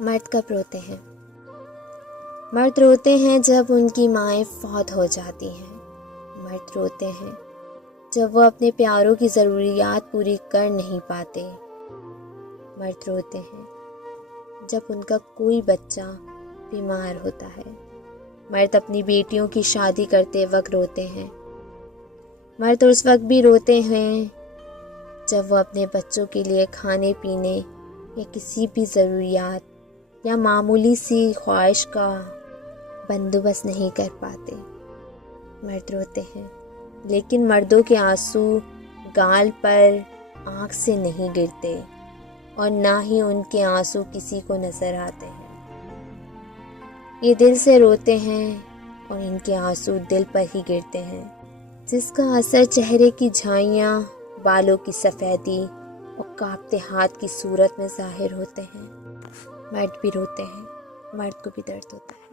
मर्द कब रोते हैं? मर्द रोते हैं जब उनकी माएँ फौत हो जाती हैं। मर्द रोते हैं जब वो अपने प्यारों की ज़रूरियात पूरी कर नहीं पाते। मर्द रोते हैं जब उनका कोई बच्चा बीमार होता है। मर्द अपनी बेटियों की शादी करते वक्त रोते हैं। मर्द उस वक्त भी रोते हैं जब वो अपने बच्चों के लिए खाने पीने या किसी भी ज़रूरियात या मामूली सी ख्वाहिश का बंदोबस्त नहीं कर पाते। मर्द रोते हैं, लेकिन मर्दों के आंसू गाल पर आँख से नहीं गिरते और ना ही उनके आंसू किसी को नज़र आते हैं। ये दिल से रोते हैं और इनके आंसू दिल पर ही गिरते हैं, जिसका असर चेहरे की झाइयाँ, बालों की सफ़ेदी और कांपते हाथ की सूरत में ज़ाहिर होते हैं। मर्द भी रोते हैं, मर्द को भी दर्द होता है।